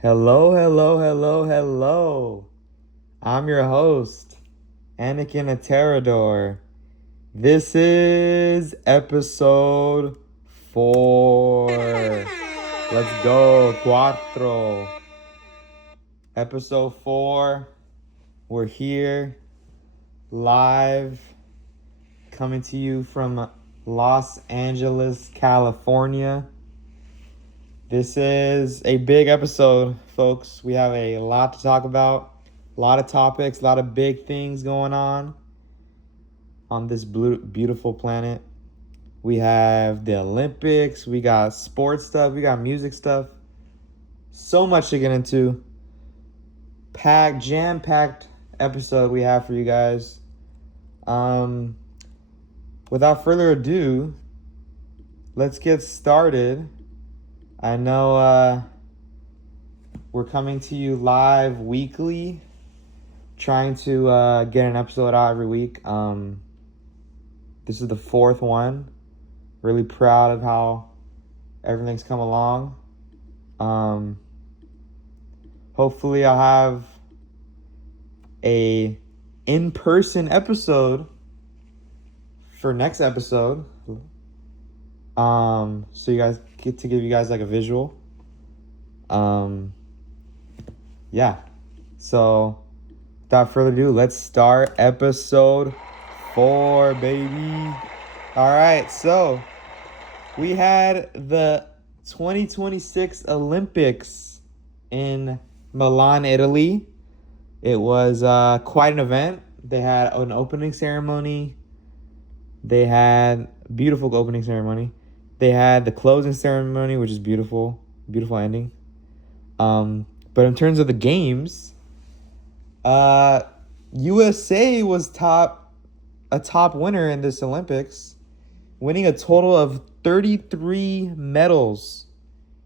Hello, hello, hello, hello. I'm your host, Anakin ATERADOR. This is episode 4. Let's go, cuatro. Episode 4. We're here, live, coming to you from Los Angeles, California. This is a big episode, folks. We have a lot to talk about, a lot of topics, a lot of big things going on this beautiful planet. We have the Olympics, we got sports stuff, we got music stuff. So much to get into. Jam-packed episode we have for you guys. Without further ado, let's get started. I know we're coming to you live weekly, trying to get an episode out every week. This is the 4th one. Really proud of how everything's come along. Hopefully I'll have a in-person episode for next episode. So you guys get to give you guys like a visual. Yeah. So without further ado, let's start episode 4, baby. All right. So we had the 2026 Olympics in Milan, Italy. It was quite an event. They had an opening ceremony. They had beautiful opening ceremony. They had the closing ceremony, which is beautiful. Beautiful ending. But in terms of the games, USA was a top winner in this Olympics, winning a total of 33 medals.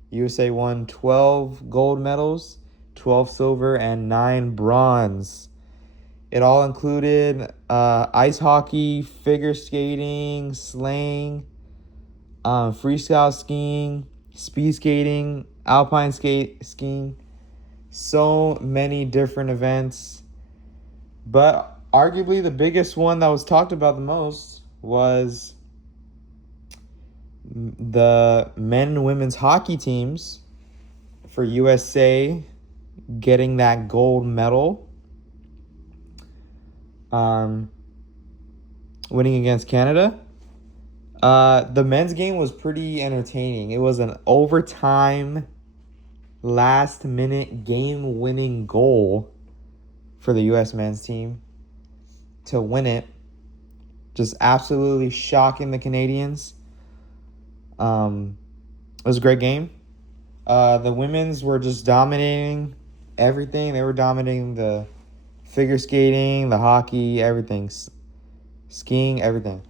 USA won 12 gold medals, 12 silver, and 9 bronze. It all included ice hockey, figure skating, sleighing, freestyle skiing, speed skating, alpine skiing. So many different events. But arguably the biggest one that was talked about the most was the men and women's hockey teams for USA getting that gold medal. Winning against Canada. The men's game was pretty entertaining. It was an overtime, last-minute game-winning goal for the U.S. men's team to win it. Just absolutely shocking the Canadians. It was a great game. The women's were just dominating everything. They were dominating the figure skating, the hockey, everything. Skiing, everything.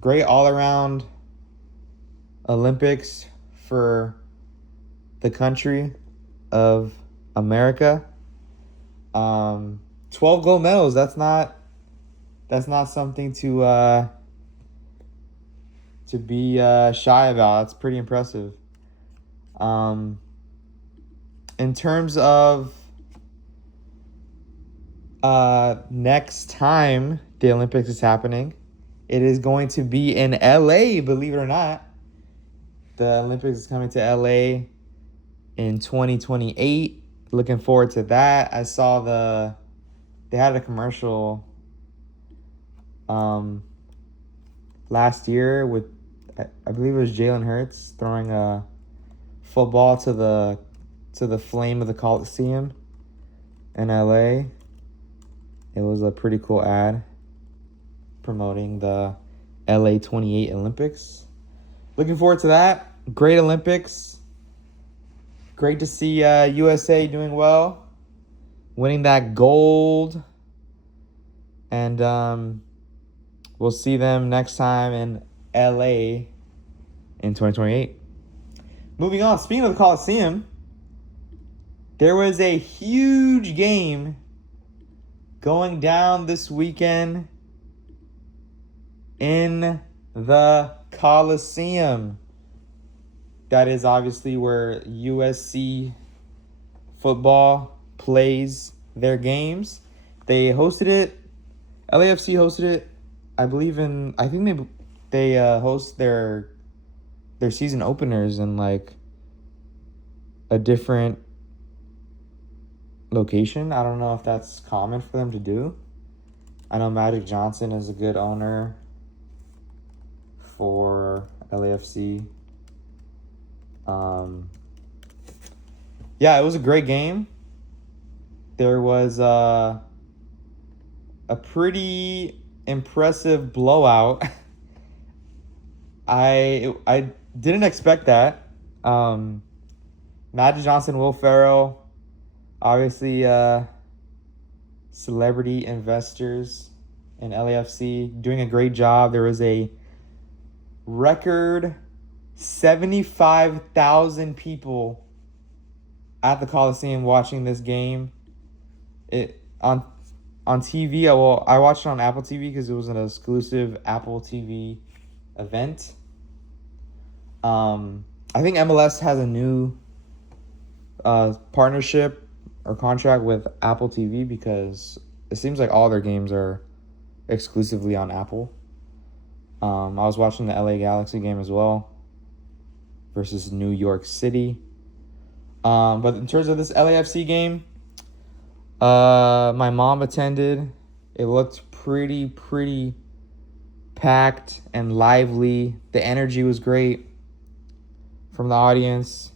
Great all-around Olympics for the country of America. 12 gold medals. That's not something to be shy about. That's pretty impressive. In terms of next time the Olympics is happening, it is going to be in LA, believe it or not. The Olympics is coming to LA in 2028. Looking forward to that. I saw they had a commercial last year with, I believe it was Jalen Hurts throwing a football to the flame of the Coliseum in LA. It was a pretty cool ad promoting the LA 28 Olympics. Looking forward to that. Great Olympics. Great to see USA doing well, winning that gold. And we'll see them next time in LA in 2028. Moving on, speaking of the Coliseum, there was a huge game going down this weekend in the Coliseum. That is obviously where USC football plays their games. They hosted it. LAFC hosted it. I think they host their season openers in like a different location. I don't know if that's common for them to do. I know Magic Johnson is a good owner for LAFC. Yeah, it was a great game. There was a pretty impressive blowout. I didn't expect that. Magic Johnson, Will Ferrell, obviously celebrity investors in LAFC, doing a great job. There was a record 75,000 people at the Coliseum watching this game. It on TV. I watched it on Apple TV because it was an exclusive Apple TV event. I think MLS has a new partnership or contract with Apple TV because it seems like all their games are exclusively on Apple. I was watching the LA Galaxy game as well versus New York City. But in terms of this LAFC game, my mom attended. It looked pretty packed and lively. The energy was great from the audience.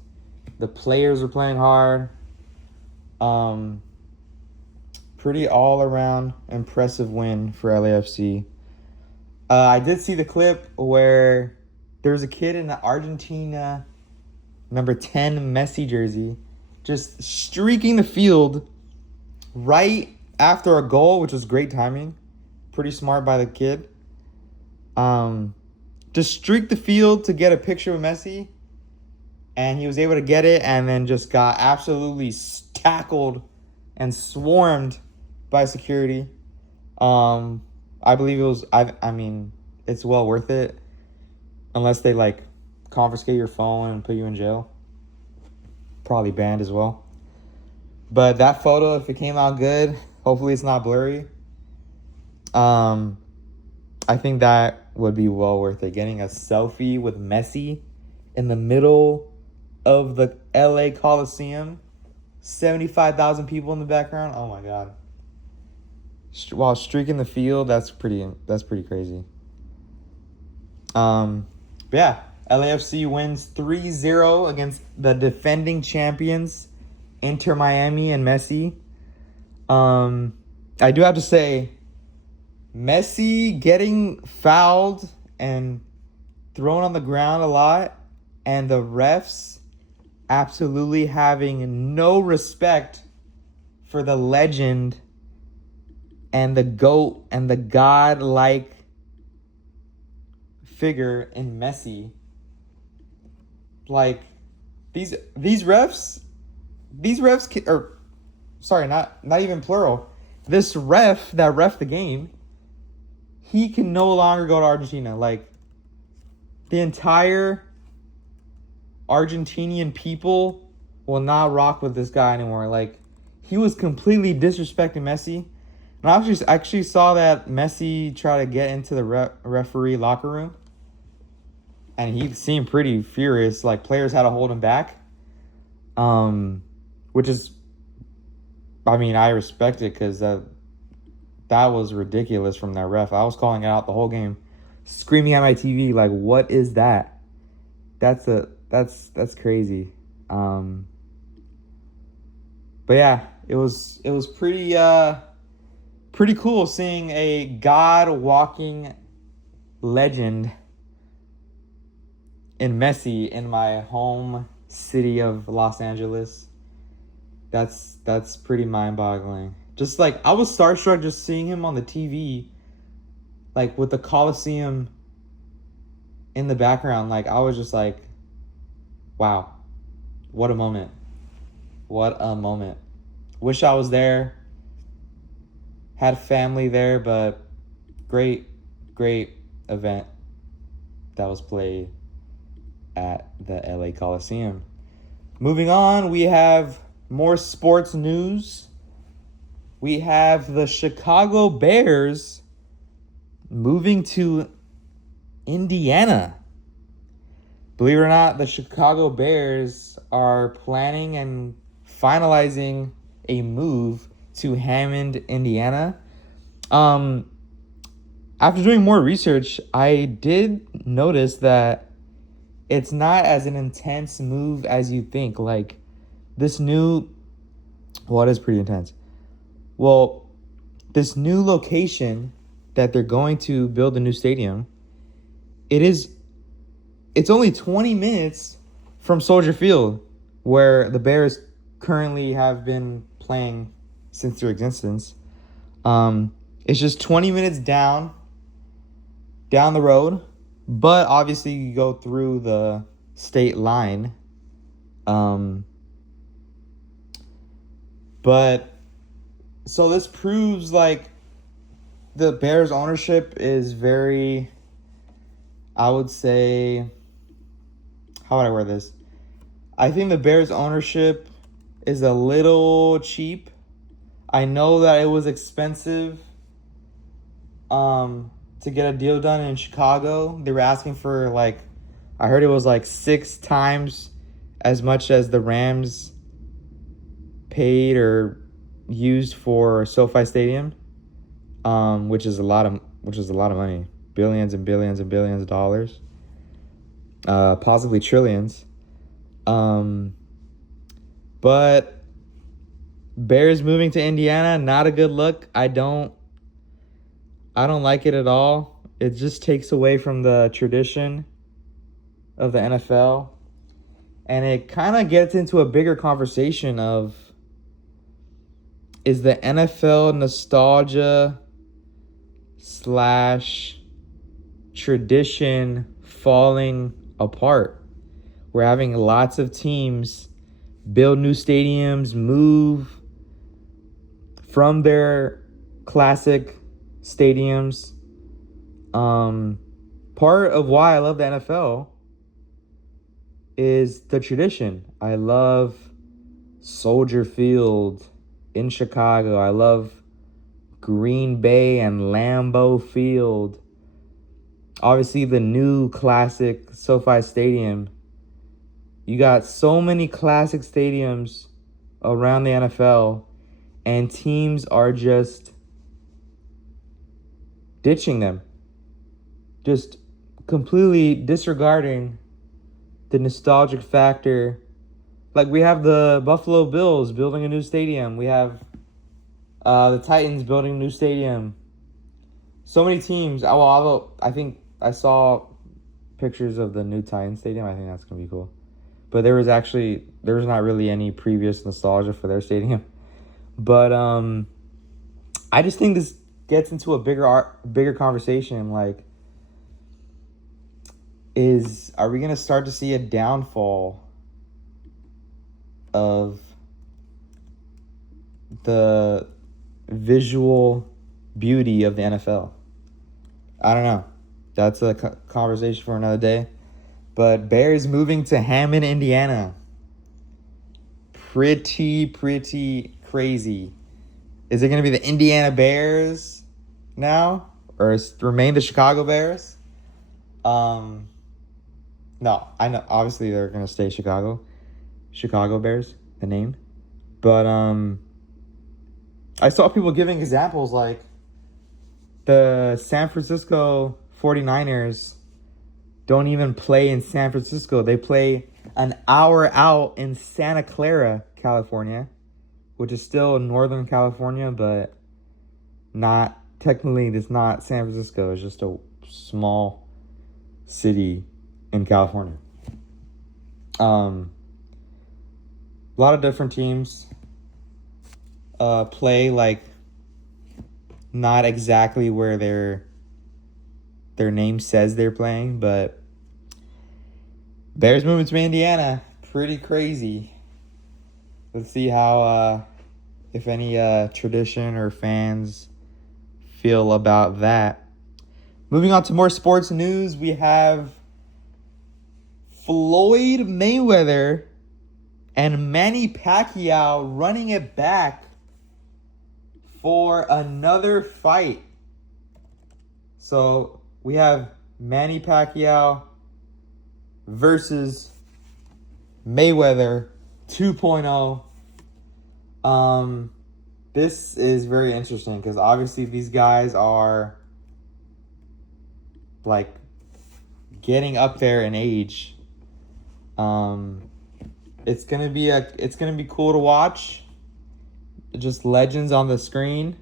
The players were playing hard. Pretty all around impressive win for LAFC. I did see the clip where there was a kid in the Argentina number 10 Messi jersey just streaking the field right after a goal, which was great timing. Pretty smart by the kid. Just streaked the field to get a picture of Messi, and he was able to get it, and then just got absolutely tackled and swarmed by security. I believe it was, I mean, it's well worth it. Unless they, like, confiscate your phone and put you in jail. Probably banned as well. But that photo, if it came out good, hopefully it's not blurry. I think that would be well worth it. Getting a selfie with Messi in the middle of the LA Coliseum. 75,000 people in the background. Oh my God. While streaking the field, that's pretty crazy. But yeah, LAFC wins 3-0 against the defending champions, Inter Miami and Messi. I do have to say, Messi getting fouled and thrown on the ground a lot, and the refs absolutely having no respect for the legend and the GOAT and the God-like figure in Messi. Like, these refs, or sorry, not even plural. This ref that ref the game, he can no longer go to Argentina. Like, the entire Argentinian people will not rock with this guy anymore. Like, he was completely disrespecting Messi. And I actually saw that Messi try to get into the referee locker room. And he seemed pretty furious. Like, players had to hold him back. Which is, I mean, I respect it because that was ridiculous from that ref. I was calling it out the whole game, screaming at my TV like, "What is that? That's crazy." But yeah, it was pretty cool seeing a God walking legend in Messi in my home city of Los Angeles. That's pretty mind-boggling. Just like, I was starstruck just seeing him on the TV, like with the Coliseum in the background. Like, I was just like, wow, what a moment. What a moment. Wish I was there. Had family there, but great event that was played. at the LA Coliseum. Moving on, we have more sports news. We have the Chicago Bears moving to Indiana. Believe it or not, the Chicago Bears are planning and finalizing a move to Hammond, Indiana. After doing more research, I did notice that it's not as an intense move as you think. Like, this new... Well, it is pretty intense. Well, this new location that they're going to build a new stadium, it's only 20 minutes from Soldier Field, where the Bears currently have been playing since their existence. It's just 20 minutes down the road, but obviously you go through the state line. But so this proves like the Bears ownership is very, I would say, how would I word this? I think the Bears ownership is a little cheap. I know that it was expensive to get a deal done in Chicago. They were asking for like, I heard it was like 6 times as much as the Rams paid or used for SoFi Stadium, which is a lot of money, billions and billions and billions of dollars, possibly trillions. But Bears moving to Indiana, not a good look. I don't like it at all. It just takes away from the tradition of the NFL. And it kind of gets into a bigger conversation of, is the NFL nostalgia / tradition falling apart? We're having lots of teams build new stadiums, move from their classic stadiums. Part of why I love the NFL is the tradition. I love Soldier Field in Chicago. I love Green Bay and Lambeau Field. Obviously, the new classic SoFi Stadium. You got so many classic stadiums around the NFL, and teams are just ditching them. Just completely disregarding the nostalgic factor. Like, we have the Buffalo Bills building a new stadium. We have the Titans building a new stadium. So many teams. Although I think I saw pictures of the new Titans stadium. I think that's going to be cool. But there was not really any previous nostalgia for their stadium. But I just think this gets into a bigger conversation. Like, are we going to start to see a downfall of the visual beauty of the NFL? I don't know. That's a conversation for another day. But Bears moving to Hammond, Indiana. Pretty crazy. Is it going to be the Indiana Bears now? Or remain the Chicago Bears? No, I know. Obviously, they're going to stay Chicago Bears, the name. But I saw people giving examples like the San Francisco 49ers don't even play in San Francisco. They play an hour out in Santa Clara, California, which is still Northern California, but not technically. It's not San Francisco. It's just a small city in California. A lot of different teams play like not exactly where their name says they're playing, but Bears moving to Indiana, pretty crazy. Let's see how if any tradition or fans feel about that. Moving on to more sports news, we have Floyd Mayweather and Manny Pacquiao running it back for another fight. So we have Manny Pacquiao versus Mayweather 2.0. This is very interesting because obviously these guys are like getting up there in age. It's gonna be cool to watch. Just legends on the screen.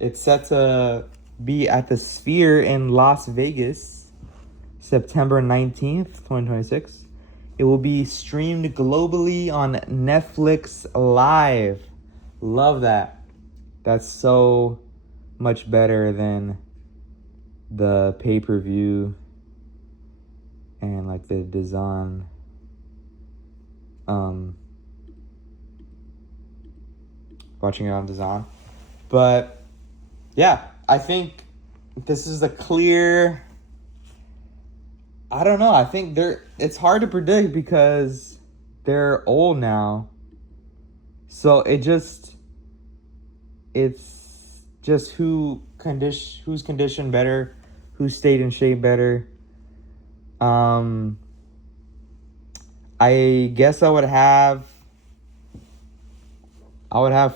It's set to be at the Sphere in Las Vegas, September 19th, 2026. It will be streamed globally on Netflix Live. Love that. That's so much better than the pay-per-view and like the design. Watching it on design. But yeah, I think this is a clear... I don't know. I think it's hard to predict because they're old now. So it's just who's conditioned better, who stayed in shape better. I guess I would have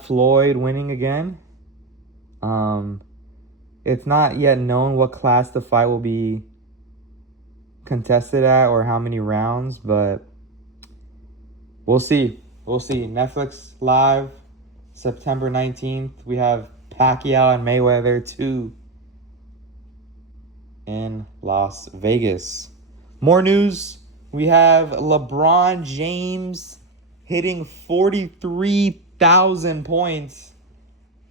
Floyd winning again. It's not yet known what class the fight will be contested at or how many rounds, but we'll see. Netflix Live, September 19th. We have Pacquiao and Mayweather 2 in Las Vegas. More news. We have LeBron James hitting 43,000 points.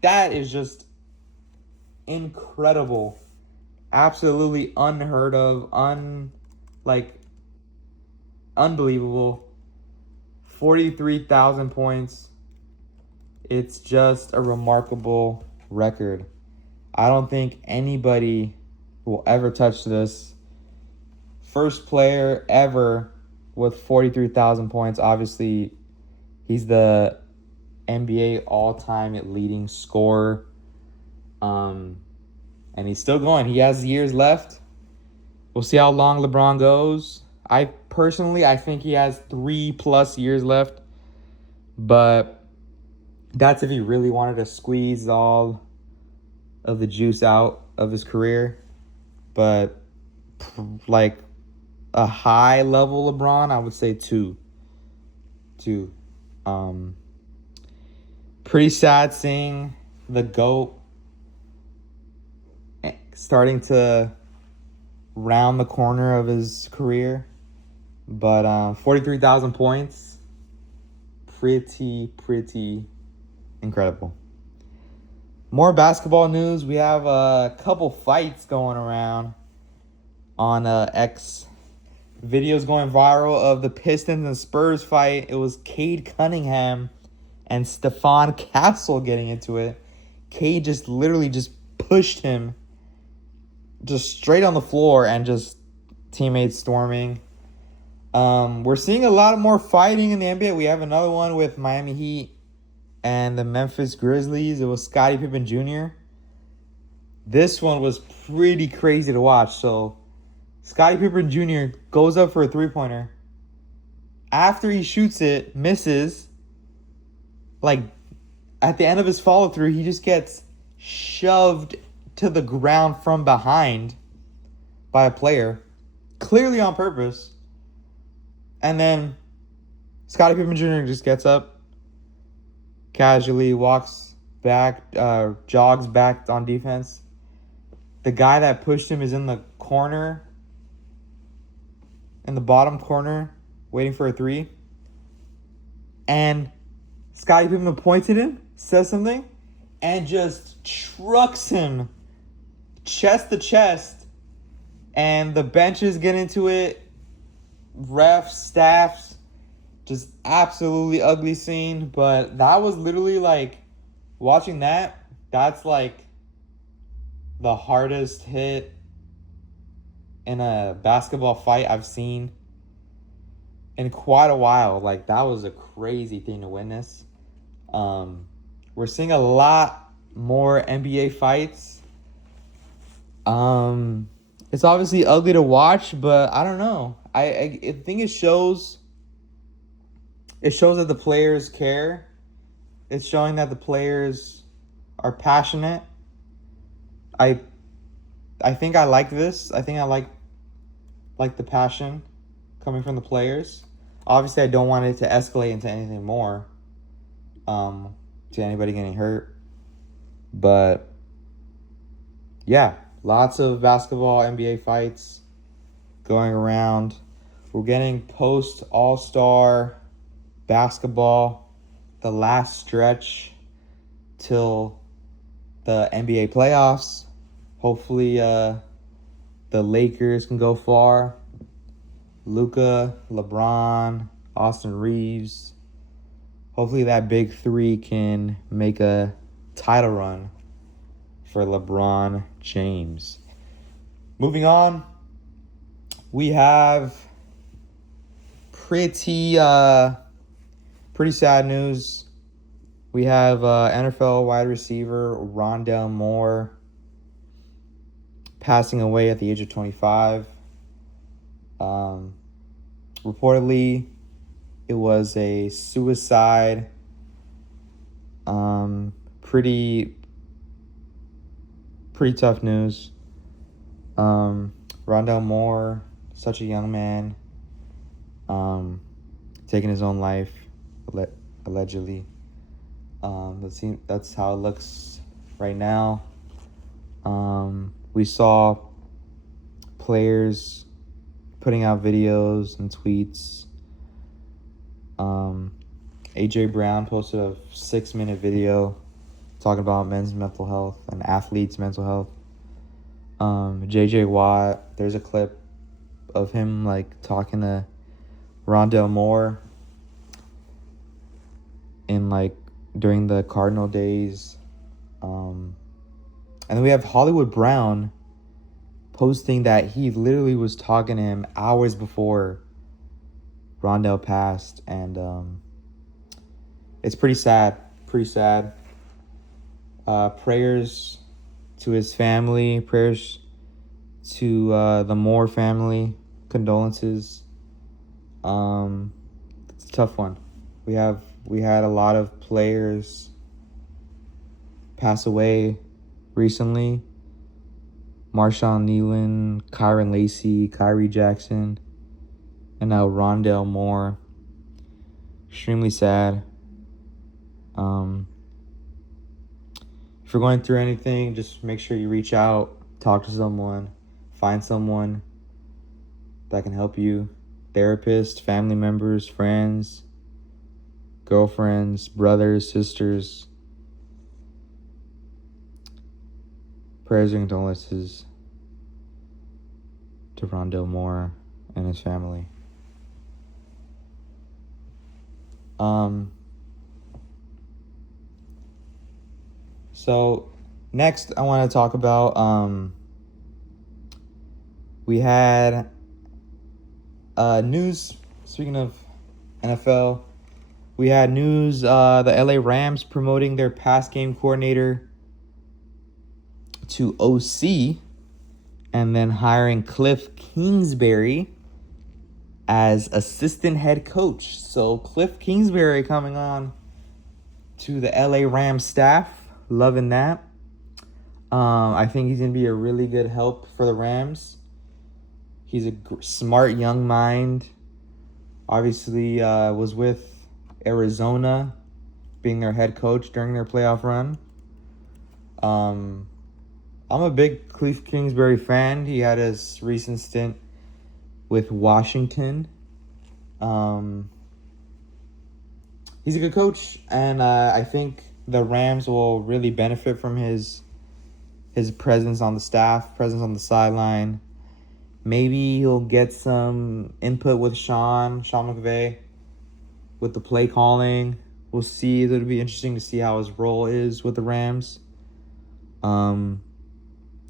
That is just incredible. Absolutely unheard of. Unbelievable. 43,000 points. It's just a remarkable record. I don't think anybody will ever touch this. First player ever with 43,000 points. Obviously, he's the NBA all-time leading scorer. And he's still going. He has years left. We'll see how long LeBron goes. I think he has 3+ years left. But that's if he really wanted to squeeze all of the juice out of his career. But like a high level LeBron, I would say 2. Pretty sad seeing the GOAT starting to round the corner of his career. But 43,000 points, pretty incredible. More basketball news. We have a couple fights going around on X. Videos going viral of the Pistons and Spurs fight. It was Cade Cunningham and Stephon Castle getting into it. Cade just literally just pushed him just straight on the floor and just teammates storming. We're seeing a lot more fighting in the NBA. We have another one with Miami Heat and the Memphis Grizzlies. It was Scottie Pippen Jr. This one was pretty crazy to watch. So Scottie Pippen Jr. goes up for a three-pointer. After he shoots it, misses. Like, at the end of his follow-through, he just gets shoved to the ground from behind by a player. Clearly on purpose. And then Scottie Pippen Jr. just gets up, casually walks back, jogs back on defense. The guy that pushed him is in the corner, in the bottom corner, waiting for a three. And Scottie Pippen points at him, says something, and just trucks him chest to chest. And the benches get into it. Refs, staffs, just absolutely ugly scene. But that was literally like, watching that's like the hardest hit in a basketball fight I've seen in quite a while. Like, that was a crazy thing to witness. We're seeing a lot more NBA fights. It's obviously ugly to watch, but I don't know. I think it shows that the players care. It's showing that the players are passionate. I think I like this. I think I like the passion coming from the players. Obviously, I don't want it to escalate into anything more. To anybody getting hurt. But yeah, lots of basketball NBA fights going around. We're getting post All-Star basketball, the last stretch till the NBA playoffs. Hopefully the Lakers can go far. Luka, LeBron, Austin Reeves. Hopefully that big three can make a title run for LeBron James. Moving on, we have pretty sad news. We have NFL wide receiver Rondale Moore passing away at the age of 25. Reportedly, it was a suicide. Pretty tough news. Rondale Moore, such a young man, taking his own life, allegedly. That's how it looks right now. We saw players putting out videos and tweets. AJ Brown posted a 6-minute video talking about men's mental health and athletes' mental health. JJ Watt, there's a clip of him like talking to Rondale Moore in like during the Cardinal days. And then we have Hollywood Brown posting that he literally was talking to him hours before Rondale passed, and it's pretty sad. Prayers to his family, prayers to the Moore family, condolences. It's a tough one. We had a lot of players pass away recently. Marshawn Nealon, Kyron Lacey, Kyrie Jackson, and now Rondale Moore. Extremely sad. If you're going through anything, just make sure you reach out, talk to someone, find someone that can help you. Therapists, family members, friends, girlfriends, brothers, sisters. Prayers and condolences to Rondale Moore and his family. So next I want to talk about we had news. Speaking of NFL, we had news, the LA Rams promoting their pass game coordinator to OC, and then hiring Cliff Kingsbury as assistant head coach. So Cliff Kingsbury coming on to the LA Rams staff. Loving that. I think he's going to be a really good help for the Rams. He's a smart young mind. Obviously was with Arizona, being their head coach during their playoff run. I'm a big Cliff Kingsbury fan. He had his recent stint with Washington. He's a good coach, and I think the Rams will really benefit from his presence on the staff, presence on the sideline. Maybe he'll get some input with Sean McVay with the play calling. We'll see. It'll be interesting to see how his role is with the Rams.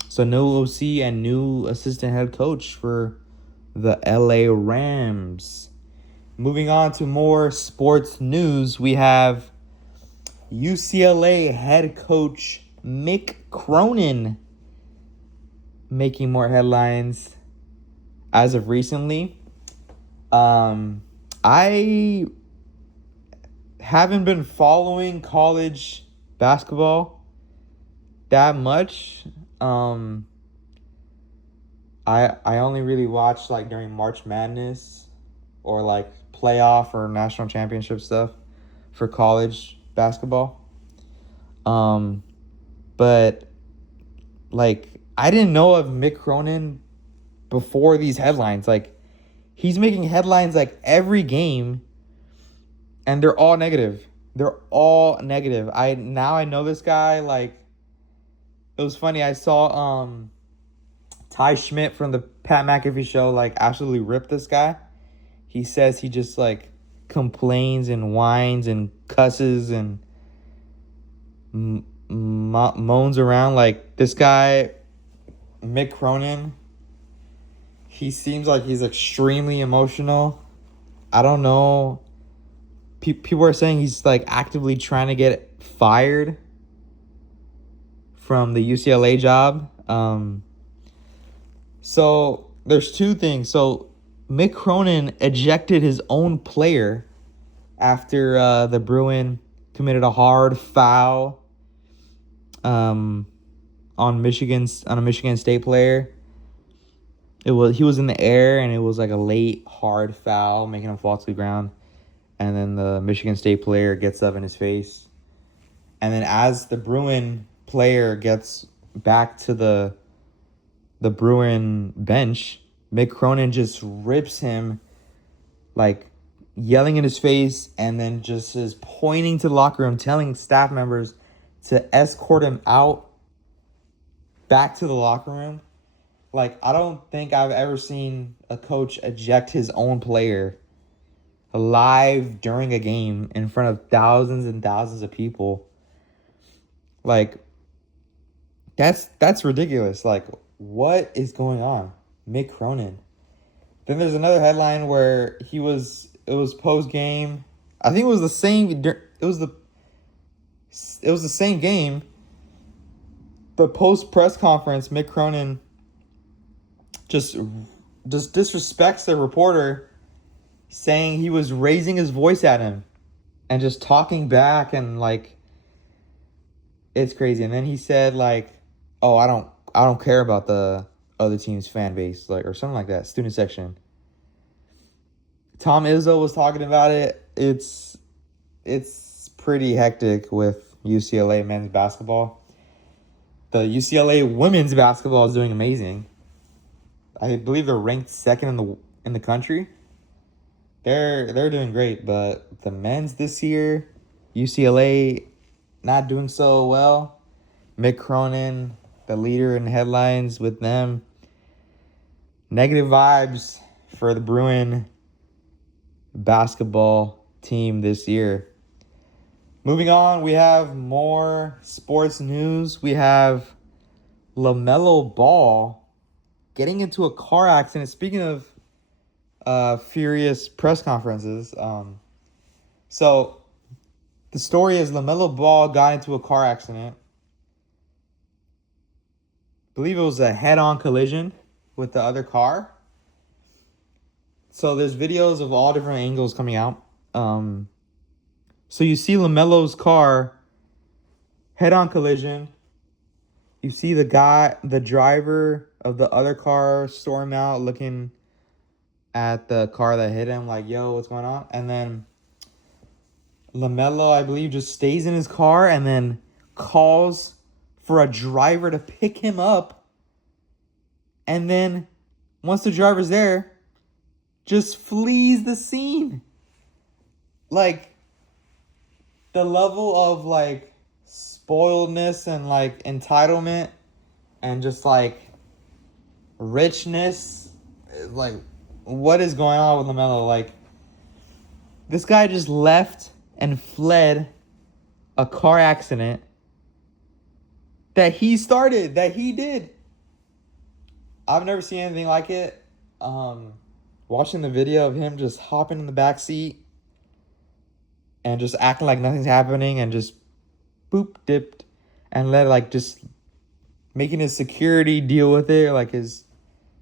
So So new OC and new assistant head coach for the LA Rams. Moving on to more sports news, we have UCLA head coach Mick Cronin making more headlines as of recently. I haven't been following college basketball that much. I only really watch like during March Madness or like playoff or national championship stuff for college basketball. But like I didn't know of Mick Cronin before these headlines. Like he's making headlines like every game, and they're all negative. They're all negative. I know this guy. Like it was funny. I saw Ty Schmidt from the Pat McAfee show like absolutely rip this guy. He says he just like complains and whines and cusses and moans around. Like this guy, Mick Cronin, he seems like he's extremely emotional. I don't know. People are saying he's like actively trying to get fired from the UCLA job. So there's two things. So Mick Cronin ejected his own player after the Bruin committed a hard foul on a Michigan State player. He was in the air and it was like a late hard foul, making him fall to the ground. And then the Michigan State player gets up in his face. And then as the Bruin player gets back to the Bruin bench, Mick Cronin just rips him, like yelling in his face, and then just is pointing to the locker room, telling staff members to escort him out back to the locker room. Like, I don't think I've ever seen a coach eject his own player live during a game in front of thousands and thousands of people. Like, that's ridiculous. Like, what is going on? Mick Cronin. Then there's another headline where it was post game. I think it was the same game. The post press conference, Mick Cronin just disrespects the reporter, saying he was raising his voice at him and just talking back, and like it's crazy. And then he said like, "Oh, I don't care about the other team's fan base," like, or something like that, student section. Tom Izzo was talking about it. It's pretty hectic with UCLA men's basketball. The UCLA women's basketball is doing amazing. I believe they're ranked second in the country. They're doing great, but the men's this year, UCLA not doing so well. Mick Cronin, the leader in headlines with them. Negative vibes for the Bruin basketball team this year. Moving on, we have more sports news. We have LaMelo Ball getting into a car accident. Speaking of furious press conferences, so the story is LaMelo Ball got into a car accident. I believe it was a head-on collision with the other car. So there's videos of all different angles coming out. So you see LaMelo's car, head-on collision. You see the driver of the other car storm out looking at the car that hit him like, yo, what's going on? And then LaMelo, I believe, just stays in his car and then calls for a driver to pick him up. And then once the driver's there, just flees the scene. Like, the level of like spoiledness and like entitlement and just like richness, like what is going on with LaMelo? Like, this guy just left and fled a car accident that he started, that he did. I've never seen anything like it. Watching the video of him just hopping in the back seat and just acting like nothing's happening and just boop dipped and let like just making his security deal with it. Like his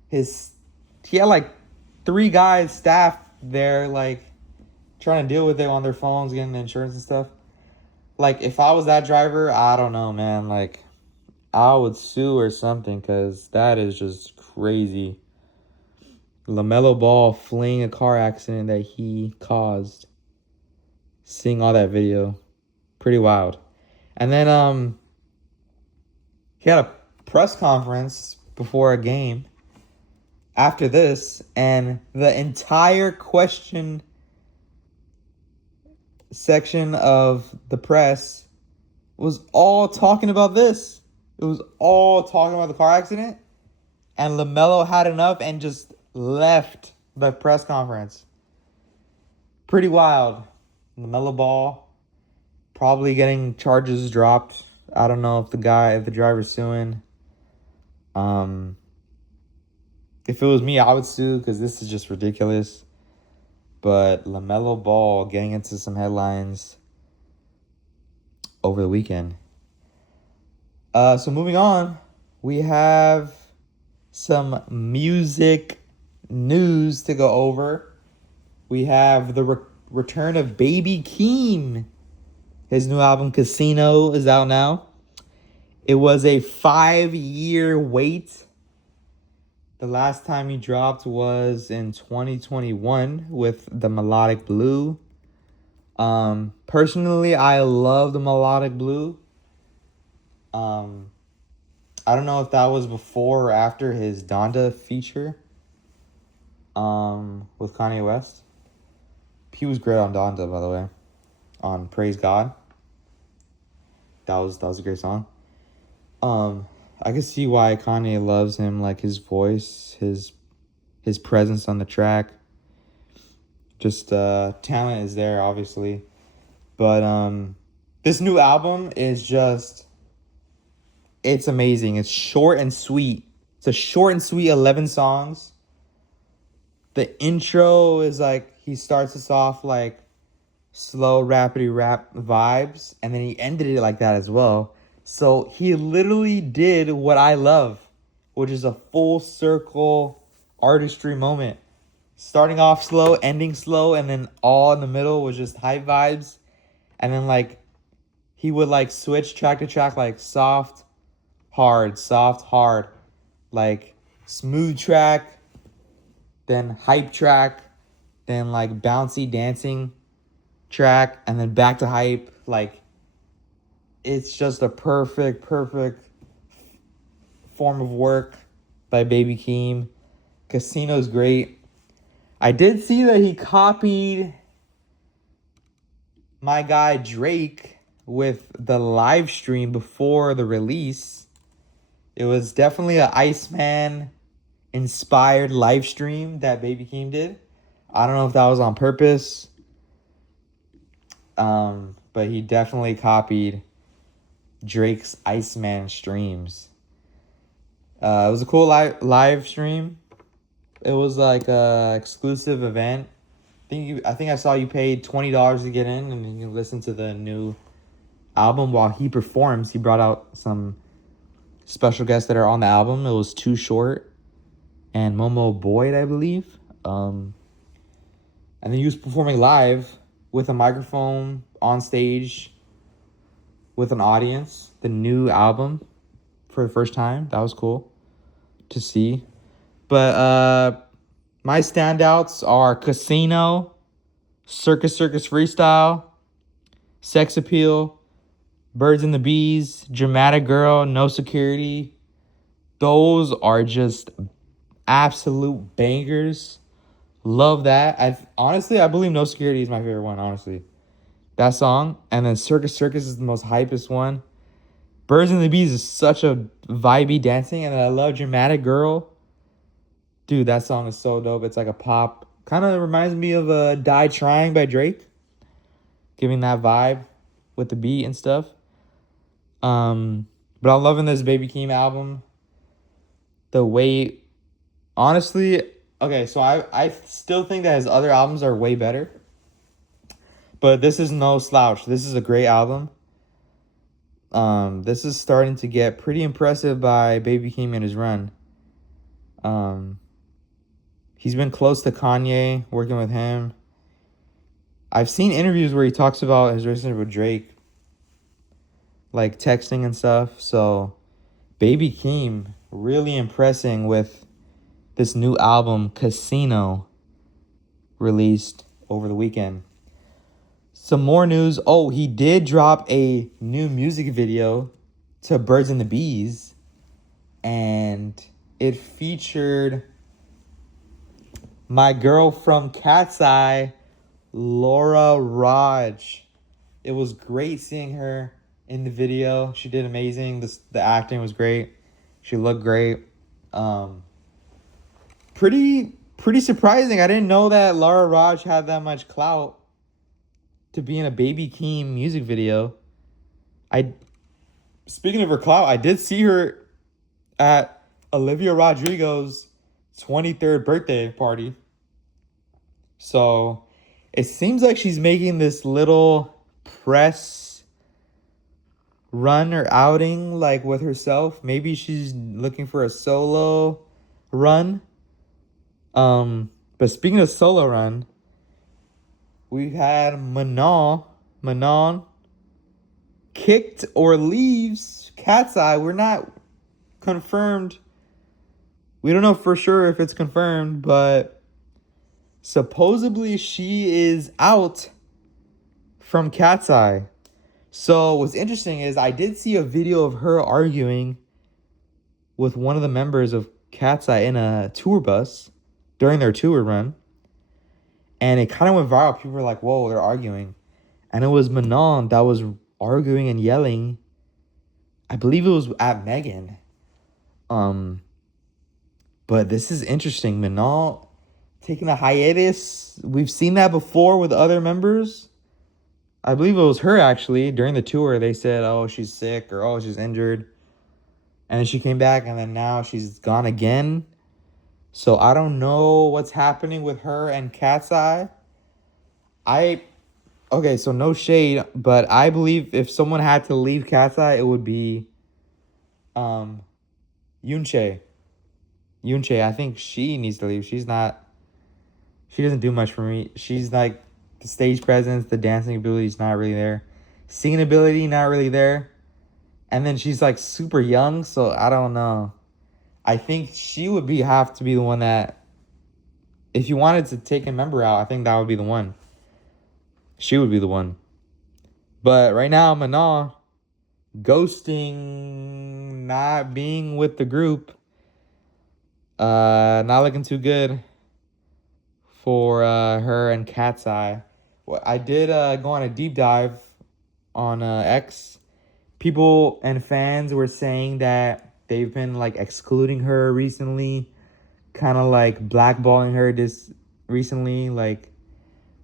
he had like 3 guys staff there like trying to deal with it on their phones, getting the insurance and stuff. Like if I was that driver, I don't know, man. Like I would sue or something because that is just crazy. LaMelo Ball fleeing a car accident that he caused. Seeing all that video, pretty wild. And then he had a press conference before a game after this, and the entire question section of the press was all talking about this. It was all talking about the car accident, and LaMelo had enough and just left the press conference. Pretty wild. LaMelo Ball probably getting charges dropped. I don't know if the driver's suing. If it was me, I would sue because this is just ridiculous. But LaMelo Ball getting into some headlines over the weekend. So moving on, we have some music news to go over. We have the return of Baby Keem. His new album, Casino, is out now. It was a 5-year wait. The last time he dropped was in 2021 with the Melodic Blue. Personally, I love the Melodic Blue. I don't know if that was before or after his Donda feature with Kanye West. He was great on Donda, by the way. On Praise God. That was a great song. I can see why Kanye loves him, like his voice, his presence on the track. Just talent is there, obviously. But this new album is just, it's amazing. It's short and sweet. It's a short and sweet 11 songs. The intro is like, he starts us off like slow, rapidy rap vibes, and then he ended it like that as well. So he literally did what I love, which is a full circle artistry moment. Starting off slow, ending slow, and then all in the middle was just hype vibes. And then like he would like switch track to track, like soft, hard, like smooth track, then hype track, then like bouncy dancing track, and then back to hype. Like it's just a perfect form of work by Baby Keem. Casino's great. I did see that he copied my guy Drake with the live stream before the release. It was definitely an ICEMAN inspired live stream that Baby Keem did. I don't know if that was on purpose. But he definitely copied Drake's ICEMAN streams. It was a cool live stream. It was like a exclusive event. I think I saw you paid $20 to get in, and you can listen to the new album while he performs. He brought out some special guests that are on the album. It was Too Short and Momo Boyd, I believe. And then he was performing live with a microphone on stage with an audience. The new album for the first time. That was cool to see. But my standouts are Casino, Circus Freestyle, Sex Appeal, Birds and the Bees, Dramatic Girl, No Security. Those are just absolute bangers. Love that. I believe No Security is my favorite one, honestly. That song. And then Circus is the most hypest one. Birds and the Bees is such a vibey dancing. And then I love Dramatic Girl. Dude, that song is so dope. It's like a pop. Kind of reminds me of Die Trying by Drake. Giving that vibe with the beat and stuff. But I'm loving this Baby Keem album. The wait Honestly, okay, so I still think that his other albums are way better. But this is no slouch. This is a great album. This is starting to get pretty impressive by Baby Keem and his run. Um, he's been close to Kanye, working with him. I've seen interviews where he talks about his relationship with Drake, like texting and stuff. So, Baby Keem really impressing with this new album, Casino, released over the weekend. Some more news. Oh, he did drop a new music video to Birds and the Bees, and it featured my girl from KATSEYE, Laura Raj. It was great seeing her in the video. She did amazing. The acting was great. She looked great. Um, pretty surprising. I didn't know that Laura Raj had that much clout to be in a Baby Keem music video. I Speaking of her clout, I did see her at Olivia Rodrigo's 23rd birthday party. So it seems like she's making this little press run or outing like with herself. Maybe she's looking for a solo run. But speaking of solo run, we've had Manon kicked or leaves KATSEYE. We're not confirmed. We don't know for sure if it's confirmed, but supposedly she is out from KATSEYE. So what's interesting is I did see a video of her arguing with one of the members of KATSEYE in a tour bus during their tour run. And it kind of went viral. People were like, whoa, they're arguing. And it was Manon that was arguing and yelling. I believe it was at Megan. But this is interesting. Manon taking a hiatus. We've seen that before with other members. I believe it was her actually. During the tour, they said, oh, she's sick or oh, she's injured. And then she came back and then now she's gone again. So I don't know what's happening with her and KATSEYE. Okay, so no shade, but I believe if someone had to leave KATSEYE, it would be Yoonchae. Yoonchae, I think she needs to leave. She doesn't do much for me. She's like the stage presence, the dancing ability is not really there. Singing ability, not really there. And then she's like super young, so I don't know. I think she would have to be the one that, if you wanted to take a member out, I think that would be the one. She would be the one. But right now, Manon ghosting, not being with the group. Not looking too good for her and KATSEYE. Well, I did go on a deep dive on X. People and fans were saying that they've been like excluding her recently, kind of like blackballing her this recently, like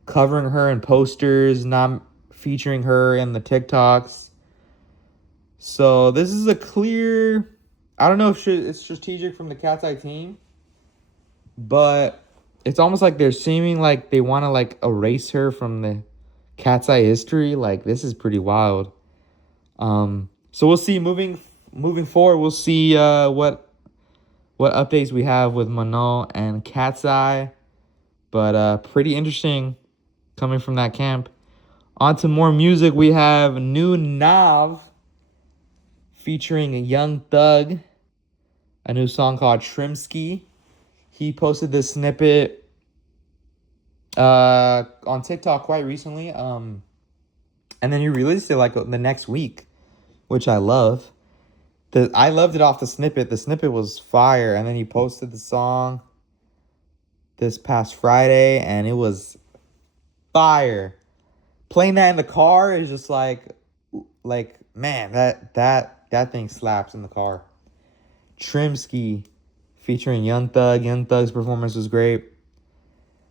covering her in posters, not featuring her in the TikToks. So this is a clear, I don't know if it's strategic from the KATSEYE team, but it's almost like they're seeming like they want to like erase her from the KATSEYE history. Like this is pretty wild. So we'll see moving forward. We'll see what updates we have with Manon and KATSEYE, but pretty interesting coming from that camp. On to more music. We have new Nav featuring a Young Thug, a new song called Trimsky. He posted this snippet on TikTok quite recently. And then he released it like the next week, which I love. I loved it off the snippet. The snippet was fire. And then he posted the song this past Friday, and it was fire. Playing that in the car is just like man, that thing slaps in the car. Trimsky featuring Young Thug. Young Thug's performance was great.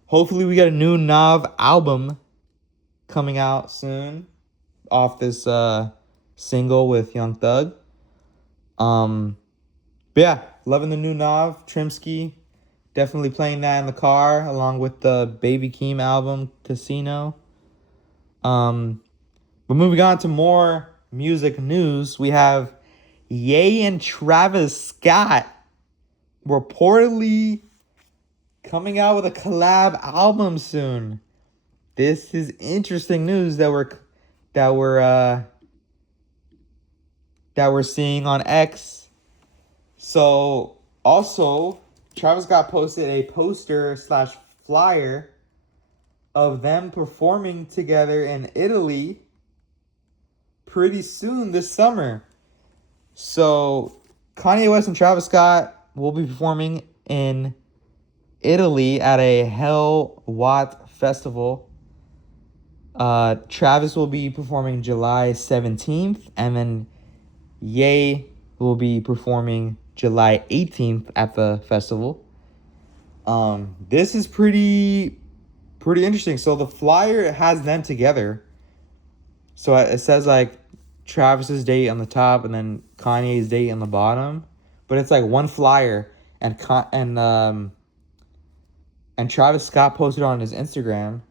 Hopefully we get a new Nav album coming out soon off this single with Young Thug. But yeah, loving the new Nav, Trimsky. Definitely playing that in the car along with the Baby Keem album, Casino. But moving on to more music news, we have Ye and Travis Scott reportedly coming out with a collab album soon. This is interesting news that we're seeing on X. So also, Travis Scott posted a poster / flyer of them performing together in Italy pretty soon this summer. So Kanye West and Travis Scott will be performing in Italy at a Hell Watt festival. Travis will be performing July 17th, and then Ye will be performing July 18th at the festival. This is pretty interesting. So the flyer has them together. So it says like Travis's date on the top and then Kanye's date on the bottom, but it's like one flyer, and Travis Scott posted on his Instagram,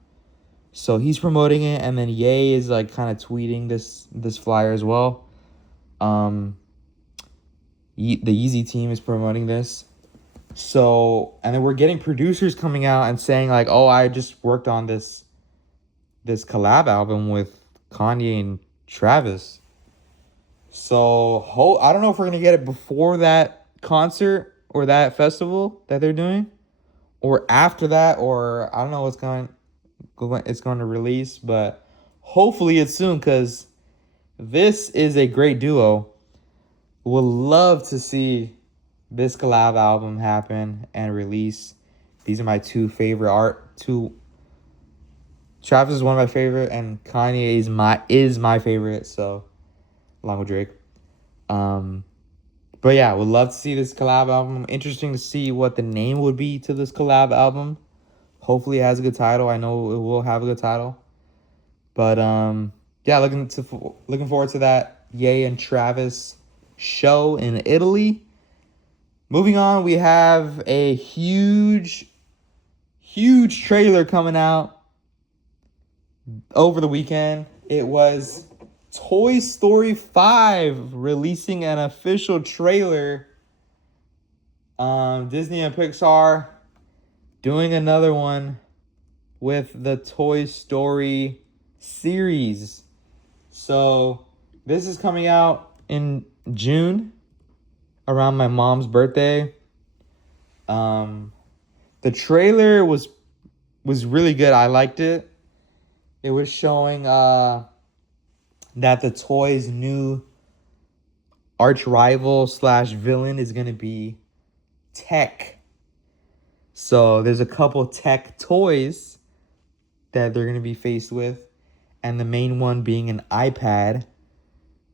so he's promoting it, and then Ye is like kind of tweeting this flyer as well. The Yeezy team is promoting this. So, and then we're getting producers coming out and saying like, "Oh, I just worked on this collab album with Kanye and Travis." So, I don't know if we're gonna get it before that concert or that festival that they're doing, or after that, or I don't know what's going to release, but hopefully it's soon, because this is a great duo. Would love to see this collab album happen and release. These are my two favorite Travis is one of my favorite, and Kanye is my favorite, so along with Drake. But yeah, would love to see this collab album. Interesting to see what the name would be to this collab album. Hopefully it has a good title. I know it will have a good title. But yeah, looking forward to that Ye and Travis show in Italy. Moving on, we have a huge trailer coming out over the weekend. It was Toy Story 5 releasing an official trailer. Disney and Pixar doing another one with the Toy Story series. So this is coming out in June, around my mom's birthday. The trailer was really good. I liked it. It was showing that the toy's new arch rival / villain is gonna be tech. So there's a couple tech toys that they're gonna be faced with, and the main one being an iPad,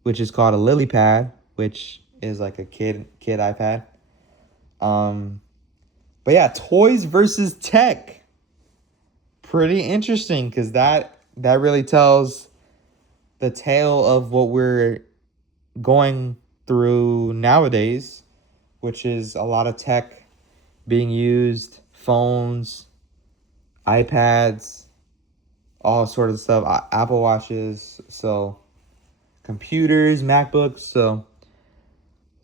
which is called a Lily Pad, which is like a kid iPad. But yeah, toys versus tech. Pretty interesting, because that really tells the tale of what we're going through nowadays, which is a lot of tech being used, phones, iPads, all sorts of stuff, Apple Watches, so computers, MacBooks, so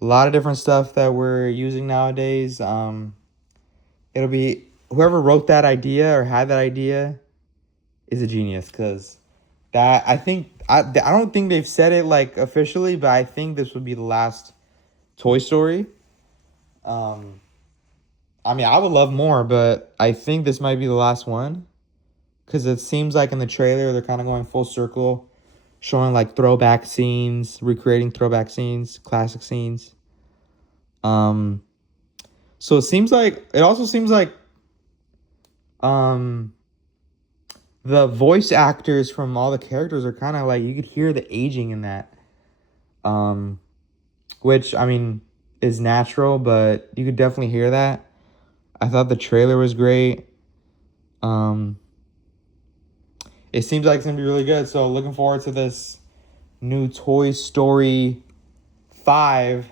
a lot of different stuff that we're using nowadays. It'll be whoever wrote that idea or had that idea is a genius, because that I don't think they've said it like officially, but I think this would be the last Toy Story. I mean, I would love more, but I think this might be the last one, because it seems like in the trailer they're kind of going full circle, showing like throwback scenes, recreating throwback scenes, classic scenes. So it also seems like the voice actors from all the characters are kind of like, you could hear the aging in that. Which, I mean, is natural, but you could definitely hear that. I thought the trailer was great. It seems like it's going to be really good. So looking forward to this new Toy Story 5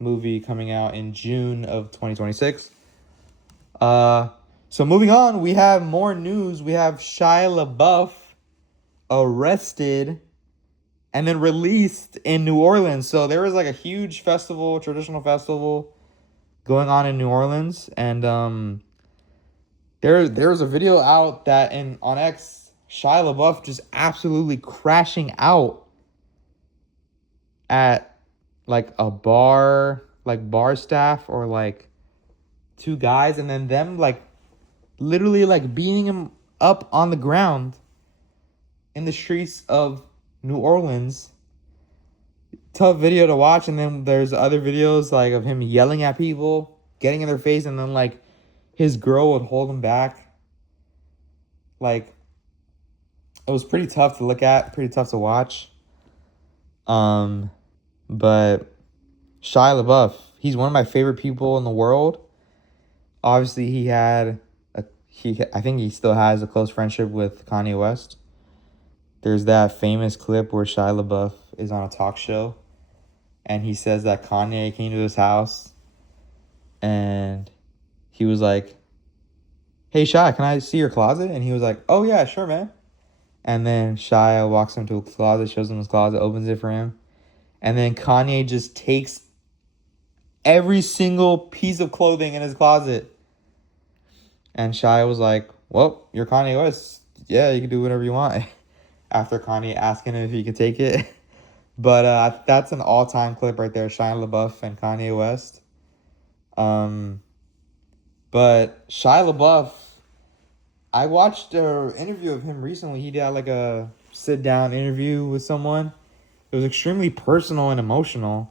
movie coming out in June of 2026. Uh, so moving on, we have more news. We have Shia LaBeouf arrested and then released in New Orleans. So there was like a huge festival, traditional festival going on in New Orleans, and there was a video out that on X, Shia LaBeouf just absolutely crashing out at like a bar, like bar staff or like two guys, and then them like literally like beating him up on the ground in the streets of New Orleans. Tough video to watch. And then there's other videos like of him yelling at people, getting in their face, and then like his girl would hold him back. Like, it was pretty tough to look at, pretty tough to watch. But Shia LaBeouf, he's one of my favorite people in the world. Obviously, I think he still has a close friendship with Kanye West. There's that famous clip where Shia LaBeouf is on a talk show, and he says that Kanye came to his house, and he was like, "Hey, Shia, can I see your closet?" And he was like, "Oh, yeah, sure, man." And then Shia walks him to a closet, shows him his closet, opens it for him. And then Kanye just takes every single piece of clothing in his closet. And Shia was like, "Well, you're Kanye West. Yeah, you can do whatever you want." After Kanye asking him if he could take it. But that's an all-time clip right there, Shia LaBeouf and Kanye West. But Shia LaBeouf, I watched an interview of him recently. He did like a sit-down interview with someone. It was extremely personal and emotional.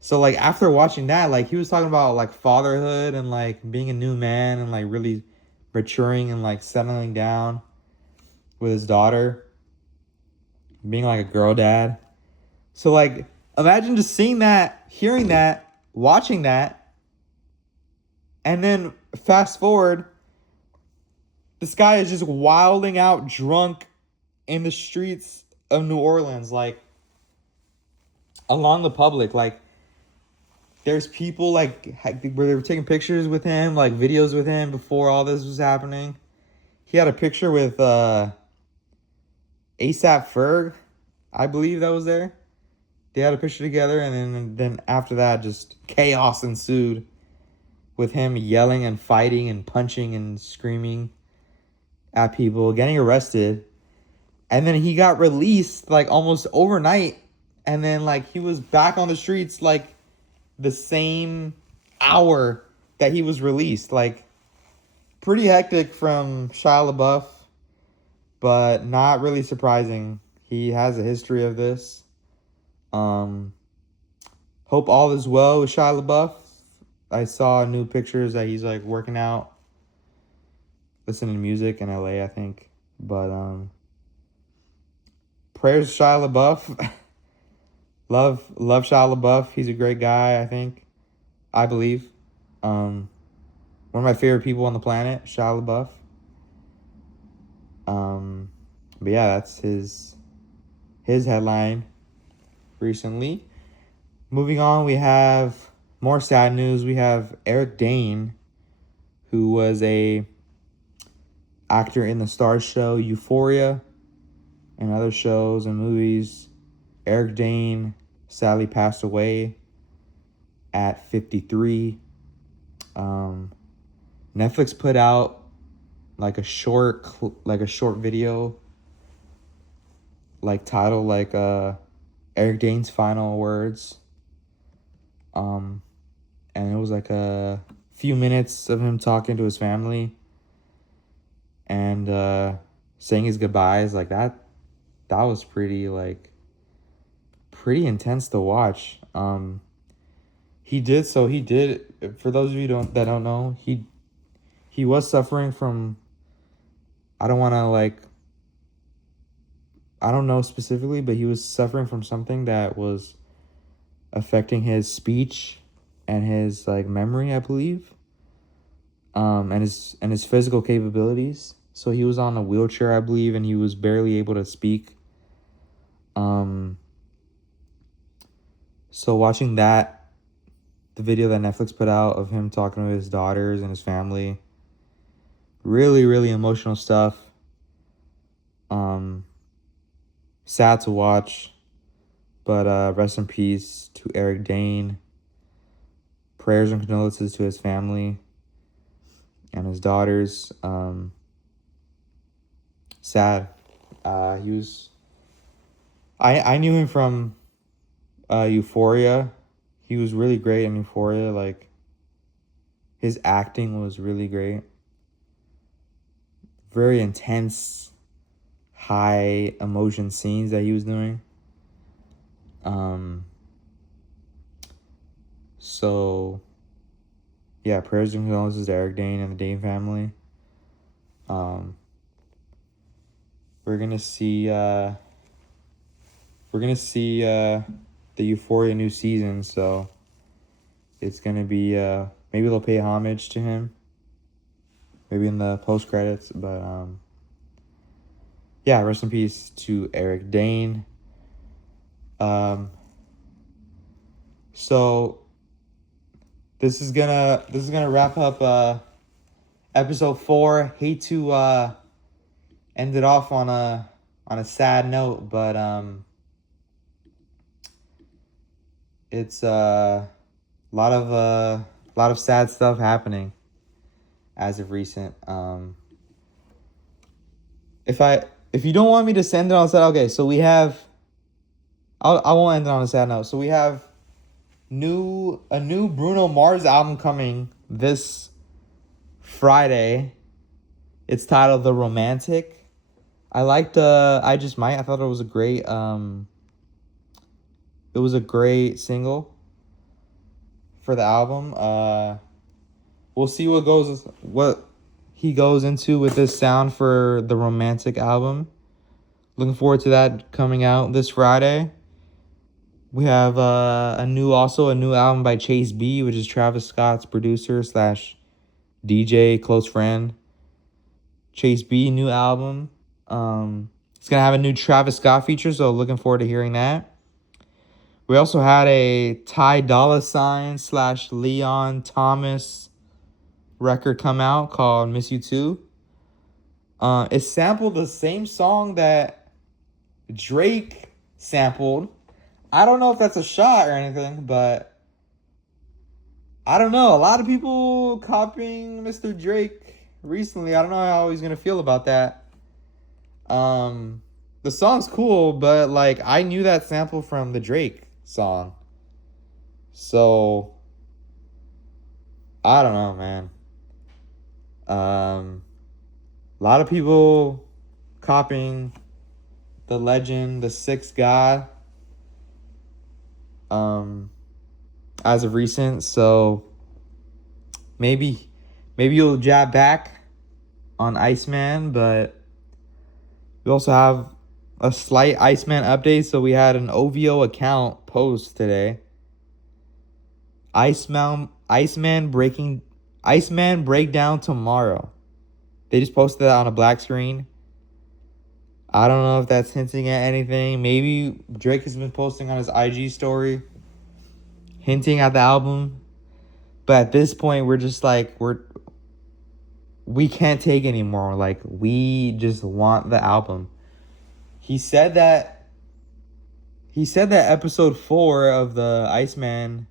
So like after watching that, like he was talking about like fatherhood and like being a new man and like really maturing and like settling down with his daughter, being like a girl dad. So like imagine just seeing that, hearing that, watching that, and then fast forward, this guy is just wilding out drunk in the streets of New Orleans, like along the public. Like there's people like where they were taking pictures with him, like videos with him before all this was happening. He had a picture with ASAP Ferg, I believe that was there. They had a picture together, and then after that, just chaos ensued with him yelling and fighting and punching and screaming at people, getting arrested. And then he got released like almost overnight. And then like he was back on the streets like the same hour that he was released. Like pretty hectic from Shia LaBeouf, but not really surprising. He has a history of this. Hope all is well with Shia LaBeouf. I saw new pictures that he's like working out, listening to music in LA, I think. But prayers to Shia LaBeouf. love Shia LaBeouf. He's a great guy, I think. I believe. One of my favorite people on the planet, Shia LaBeouf. But yeah, that's his headline recently. Moving on, we have more sad news. We have Eric Dane, who was a actor in the Starz show Euphoria and other shows and movies. Eric Dane sadly passed away at 53. Netflix put out like a short video, like title like Eric Dane's final words. And it was like a few minutes of him talking to his family and saying his goodbyes. Like that was pretty intense to watch. He did for those of you that don't know, he was suffering from, I don't know specifically, but he was suffering from something that was affecting his speech and his like memory, I believe, and his physical capabilities. So he was on a wheelchair, I believe, and he was barely able to speak. So watching that the video that Netflix put out of him talking to his daughters and his family. Really, really emotional stuff. Sad to watch. But rest in peace to Eric Dane. Prayers and condolences to his family and his daughters. Sad. He was... I knew him from Euphoria. He was really great in Euphoria. Like, his acting was really great. Very intense, high emotion scenes that he was doing. So yeah, prayers and condolences to Eric Dane and the Dane family. We're gonna see the Euphoria new season, so it's gonna be maybe they'll pay homage to him, maybe in the post credits. But yeah, rest in peace to Eric Dane. So this is gonna wrap up episode 4. Hate to end it off on a sad note, but it's a lot of sad stuff happening as of recent. If you don't want me to send it on sad, okay, so we have... I won't end it on a sad note. So we have a new Bruno Mars album coming this Friday. It's titled The Romantic. I liked I Just Might. I thought it was a great single for the album. We'll see what he goes into with this sound for the Romantic album. Looking forward to that coming out this Friday. We have a new album by Chase B, which is Travis Scott's producer / DJ, close friend. Chase B, new album. It's gonna have a new Travis Scott feature, so looking forward to hearing that. We also had a Ty Dolla $ign / Leon Thomas record come out called Miss You Too. It sampled the same song that Drake sampled. I don't know if that's a shot or anything, but I don't know. A lot of people copying Mr. Drake recently. I don't know how he's gonna feel about that. The song's cool, but like I knew that sample from the Drake song. So I don't know, man. A lot of people copying the legend, the Sixth God, as of recent. So maybe you'll jab back on ICEMAN, but we also have a slight ICEMAN update. So we had an OVO account post today. ICEMAN breakdown tomorrow. They just posted that on a black screen. I don't know if that's hinting at anything. Maybe Drake has been posting on his IG story, hinting at the album. But at this point, we're just like, we can't take anymore. Like, we just want the album. He said that episode 4 of the ICEMAN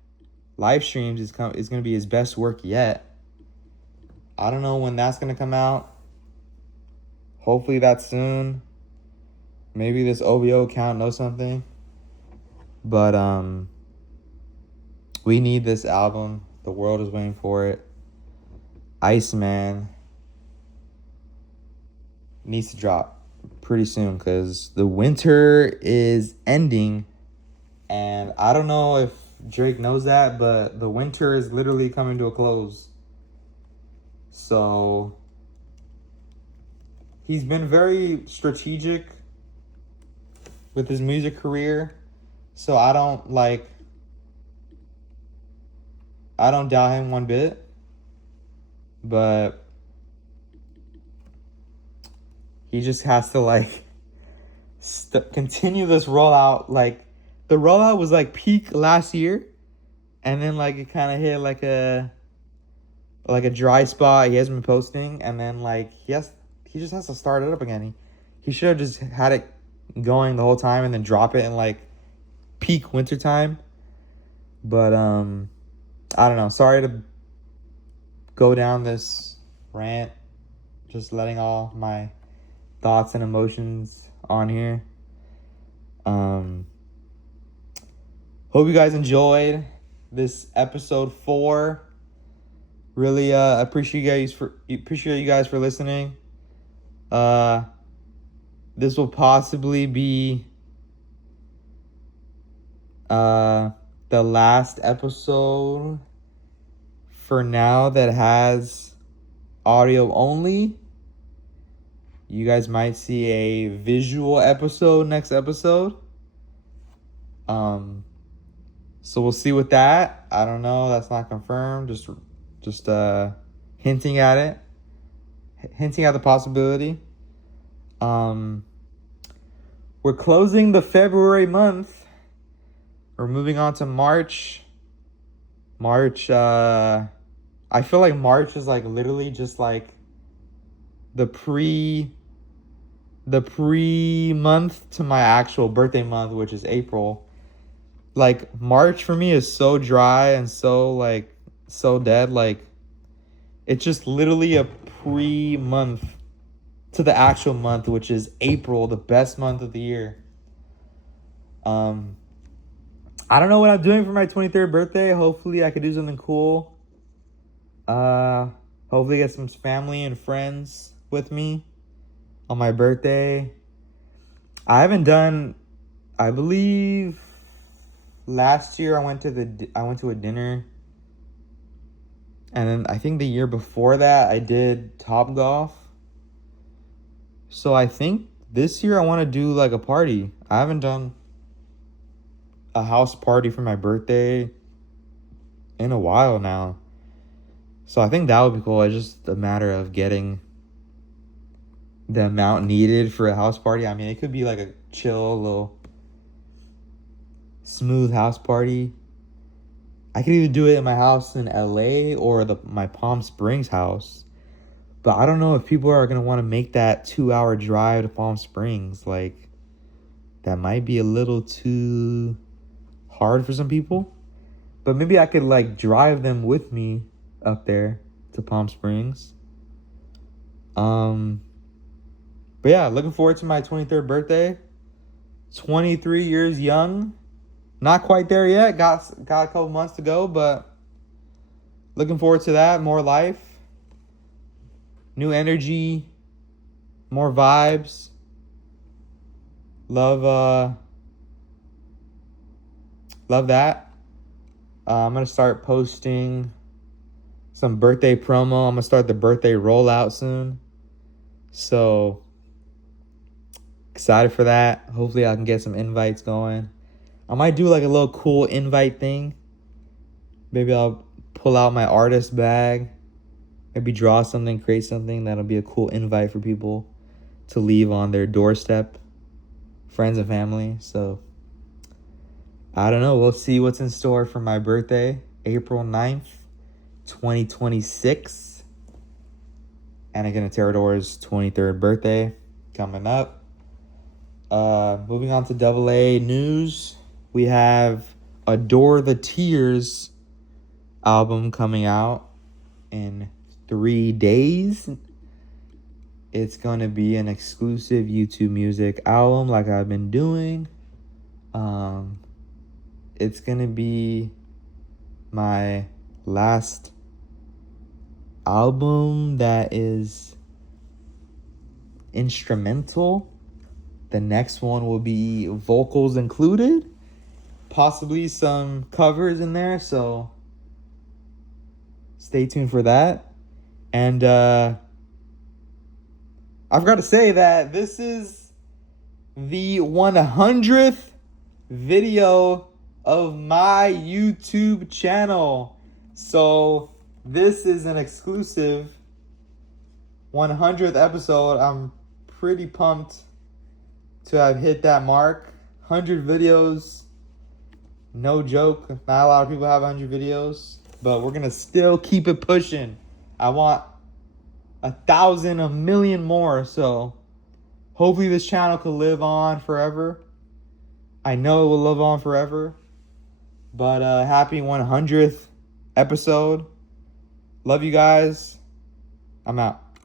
live streams is going to be his best work yet. I don't know when that's going to come out. Hopefully that's soon. Maybe this OVO account knows something. But we need this album. The world is waiting for it. ICEMAN needs to drop pretty soon because the winter is ending. And I don't know if Drake knows that, but the winter is literally coming to a close. So he's been very strategic with his music career. So I don't doubt him one bit. But he just has to continue this rollout. Like, the rollout was like peak last year, and then like it kind of hit like a dry spot. He hasn't been posting, and then like he just has to start it up again. He should have just had it going the whole time and then drop it in like peak winter time. But I don't know. Sorry to go down this rant, just letting all my thoughts and emotions on here. Hope you guys enjoyed this episode 4. Really appreciate you guys for listening. This will possibly be the last episode for now that has audio only. You guys might see a visual episode next episode. So we'll see with that. I don't know. That's not confirmed. Just hinting at it. Hinting at the possibility. We're closing the February month. We're moving on to March. I feel like March is like literally just like the pre-month to my actual birthday month, which is April. Like March for me is so dry and so dead. Like it's just literally a pre-month to the actual month, which is April, the best month of the year. I don't know what I'm doing for my 23rd birthday. Hopefully I could do something cool. Hopefully get some family and friends with me on my birthday. I believe last year I went to a dinner. And then I think the year before that I did Topgolf. So I think this year I want to do like a party. I haven't done a house party for my birthday in a while now. So I think that would be cool. It's just a matter of getting the amount needed for a house party. I mean, it could be like a chill, little smooth house party. I could either do it in my house in LA or my Palm Springs house. But I don't know if people are going to want to make that 2-hour drive to Palm Springs. Like, that might be a little too hard for some people. But maybe I could, like, drive them with me up there to Palm Springs. But yeah, looking forward to my 23rd birthday. 23 years young. Not quite there yet. Got a couple months to go, but looking forward to that. More life. New energy, more vibes. Love that. I'm gonna start posting some birthday promo. I'm gonna start the birthday rollout soon. So excited for that. Hopefully I can get some invites going. I might do like a little cool invite thing. Maybe I'll pull out my artist bag. Maybe draw something, create something that'll be a cool invite for people to leave on their doorstep, friends and family. So, I don't know. We'll see what's in store for my birthday, April 9th, 2026. Anakin ATERADOR's 23rd birthday coming up. Moving on to AA news. We have Adore the Tears album coming out in 3 days. It's gonna be an exclusive YouTube Music album like I've been doing. It's gonna be my last album that is instrumental. The next one will be vocals included, possibly some covers in there, so stay tuned for that. And I forgot to say that this is the 100th video of my YouTube channel. So this is an exclusive 100th episode. I'm pretty pumped to have hit that mark. 100 videos No joke. Not a lot of people have 100 videos, but we're going to still keep it pushing. I want 1,000, 1,000,000 more. So hopefully this channel can live on forever. I know it will live on forever. But happy 100th episode. Love you guys. I'm out.